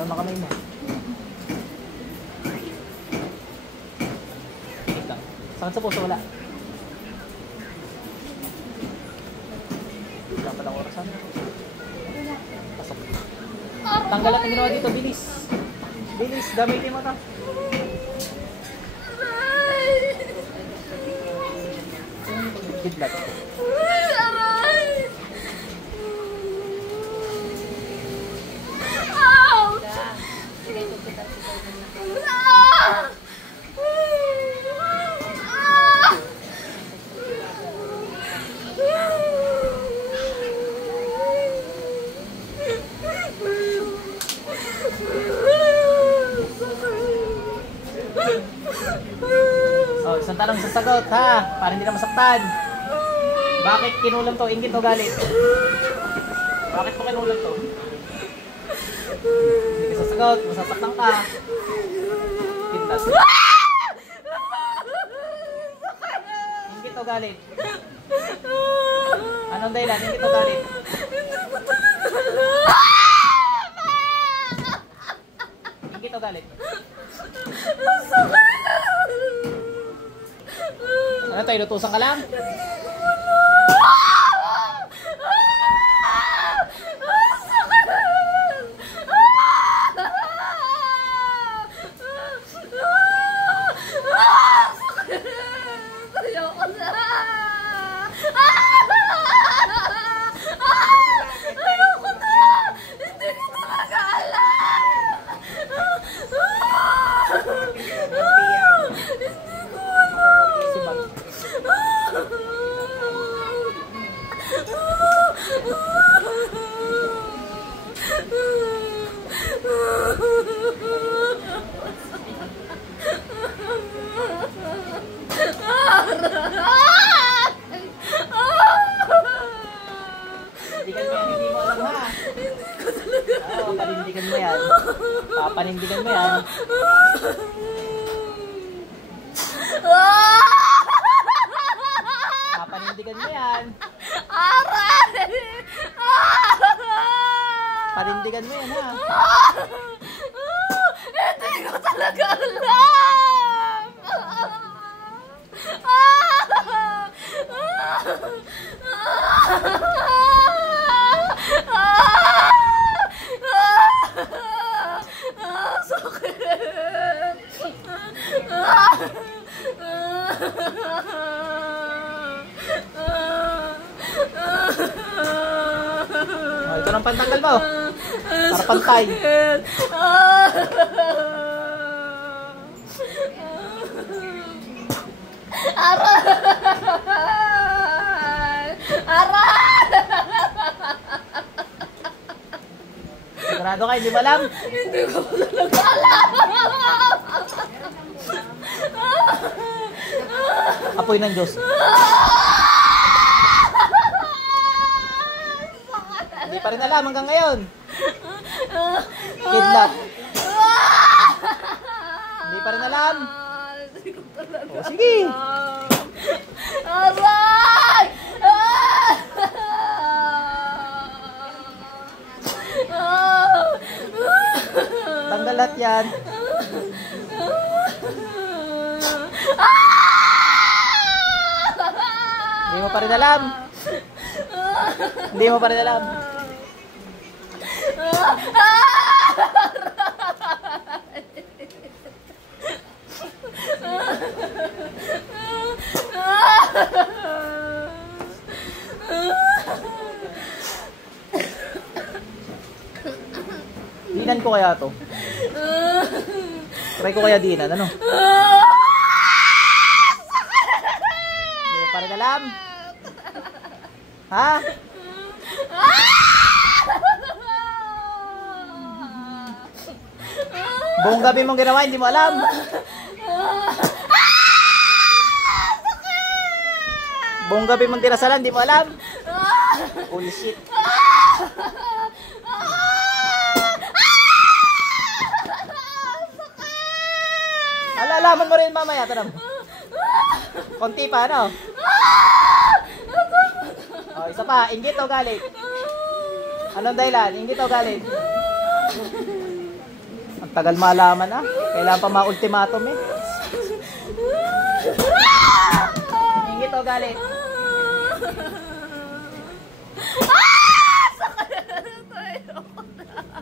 Parang na kamay mo. Wait lang. Sakit sa puso, wala. Wala palang orasan. Pasok. Tanggal at ang ginawa dito, bilis. Bilis, gamitin mo ito. Kidlat. Oh, isang tanong sasagot ha, para hindi na masaktan. Bakit kinulam to? Inggit o galit? Bakit mo kinulam to? Hindi ka sasagot, masasaktan ka. Kintas. Inggit o galit? Anong dahilan? Inggit o galit? Inggit o galit? Ano tayo, lutusan ka lang? Papanindigan mo yan. Papanindigan mo yan. Papanindigan mo yan. Panindigan mo yan ha. Hindi ko talaga alam. Oh, ito ng pantanggal mo. Para pantay. Aray! Aray! Sigurado ka, hindi mo alam? Hindi ko talaga alam. Apoy ng Diyos. Hindi pa rin alam hanggang ngayon. Kidlat. Hindi pa rin alam. Hindi ko talaga O, sige. aray! Tanggal lahat yan. Hindi mo pa rin alam. Hindi mo pa rin alam. Dinan ko kaya to. Try ko kaya dinan, ano? Hindi mo pa rin alam. Ha? Buong gabi mong ginawa, hindi mo alam. Buong gabi mong tinasalan, hindi mo alam. Holy shit. Alalaman mo rin mamaya, tanong. Konti pa, ano? O, isa pa, inggit o galit? Anong dahilan? Inggit o galit? Tagal malaman ah. Kailangan pa ma-ultimatum eh. Ingit o galit?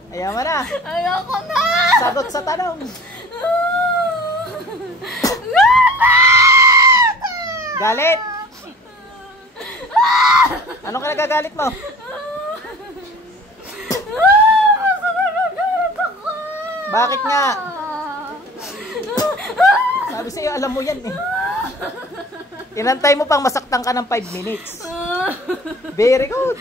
Ayaw mo na. Ayoko na! Sagot sa tanong. Galit! Anong kinagagalit mo? Bakit nga? Sabi sa'yo, alam mo yan eh. Inantay mo pang masaktan ka ng 5 minutes. Very good.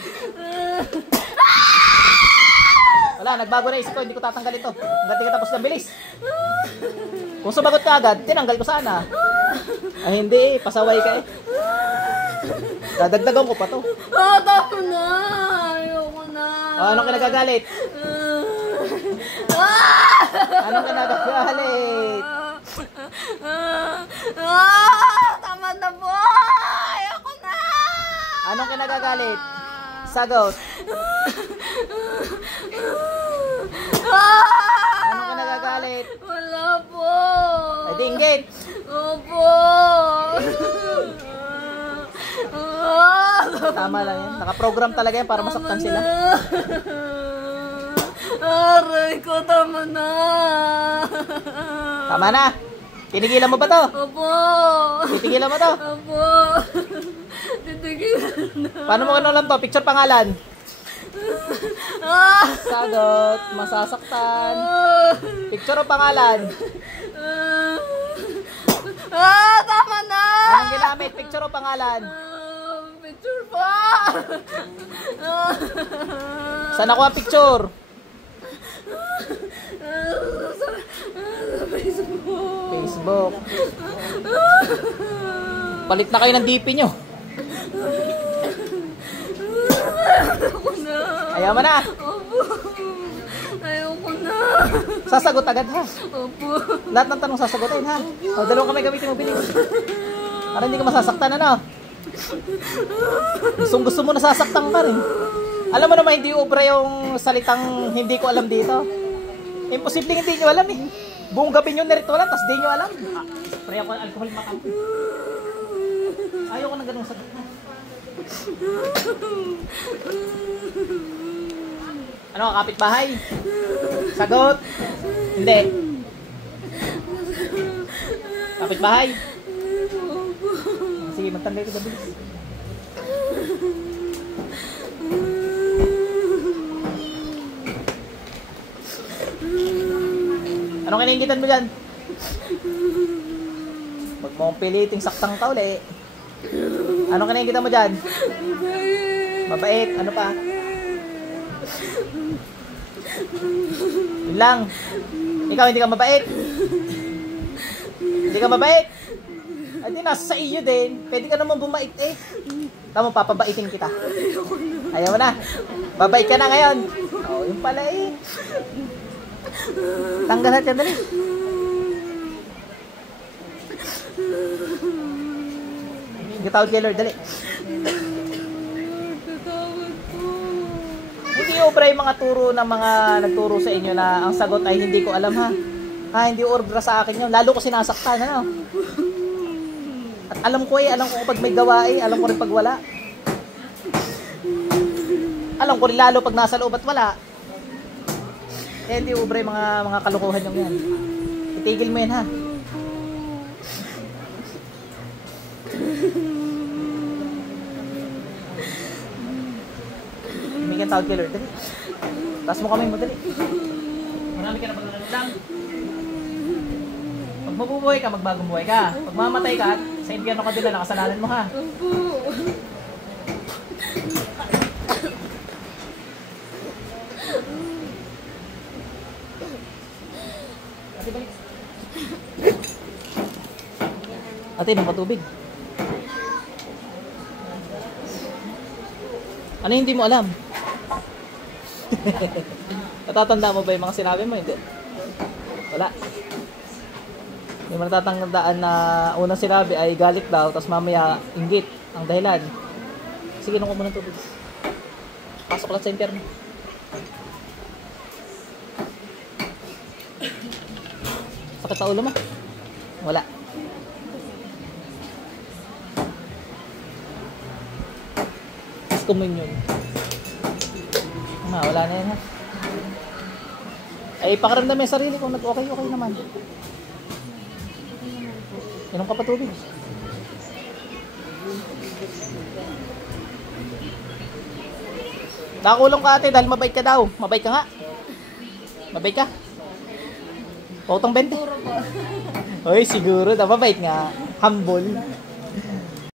Wala, nagbago na isip ko, hindi ko tatanggal ito. Hanggang tingin tapos ng bilis. Kung sumagot ka agad, tinanggal ko sana. Ay hindi eh, pasaway ka eh. Dadagdagan ko pa to. Tama na! Ayoko na! Anong kinagagalit? Anong kinagagalit? Tama na po! Ayoko na! Anong kinagagalit? Sagot. Anong kinagagalit? Wala po! Ay dinggit. Opo! Tama lang yan. Nakaprogram talaga yan para masaktan sila. Aray ko, tama na! Tama na. Tinigilan mo ba to? Opo! Titigilan mo to? Opo! Titigilan na! Paano mo ano lang to? Picture pangalan. Sagot. Masasaktan. Picture o pangalan? Tama na! Anong ginamit? Picture o pangalan? Picture pa! Saan ako ang picture? Facebook. Facebook. Palit na kayo ng DP nyo. Ayoko na. Ayaw mo na. Opo. Ayoko na. Sasagot agad ha. Opo. Lahat ng tanong sasagutin ha. O, dalawang kamay gamitin mo, bilis. Para hindi ka masasaktan ano. Gusto mo nasasaktan ka rin. Alam mo naman hindi obra yung salitang hindi ko alam dito. Imposible hindi nyo alam eh. Buong gabi nyo niritualan, tas di nyo alam. Spray ako ng alcohol makampi. Ayaw ko na ganun sagot na. Ano, kapitbahay? Sagot? Hindi. Kapitbahay? Sige, magtambay ko sa bilis. Anong kinaingitan mo dyan? Huwag mo akong piliting saktang ka uli. Anong kinaingitan mo dyan? Mabait. Ano pa? Yun lang. Ikaw hindi ka mabait. Hindi ka mabait. Ay di nasa sa iyo din. Pwede ka naman bumait eh. Tama, papabaitin kita. Ayaw mo na. Babait ka na ngayon. Oo, yung pala eh. Tanggal natin dali. Gatawad kay Lord, dali. Hindi obra yung mga turo ng mga nagturo sa inyo na ang sagot ay hindi ko alam ha. Hindi obra sa akin yun. Lalo ko sinasaktan, ano? At alam ko kapag may gawa eh, alam ko rin pag wala. Alam ko rin lalo pag nasa loob at wala. Eh, hindi ubra yung mga kalukuhan yung yan. Itigil mo yan ha. Humingan tawag kay Lord, dali. Taas mo kamay mo, dali. Marami ka na paglalang. Pag mabubuhay ka, magbagong buhay ka. Pag mamatay ka, sa impyerno ka din na nakasalanan mo ha. Ate, may patubig. Ano hindi mo alam? Natatanda mo ba yung mga sinabi mo? Hindi. Wala. Hindi mo natatandaan na unang sinabi ay galit daw, tapos mamaya inggit ang dahilan. Sige, nung ko muna ng tubig. Pasok lang sa impyerno. Sakit sa ulo mo? Wala. Communion. Wala na yan ha. Ay, pakiramdam yung sarili ko, nag-okay naman. Inom ka pa tubig. Nakakulong ka ate dahil mabait ka daw. Mabait ka nga. Mabait ka. Pautang 20. Oy, siguro. Mabait nga. Humble.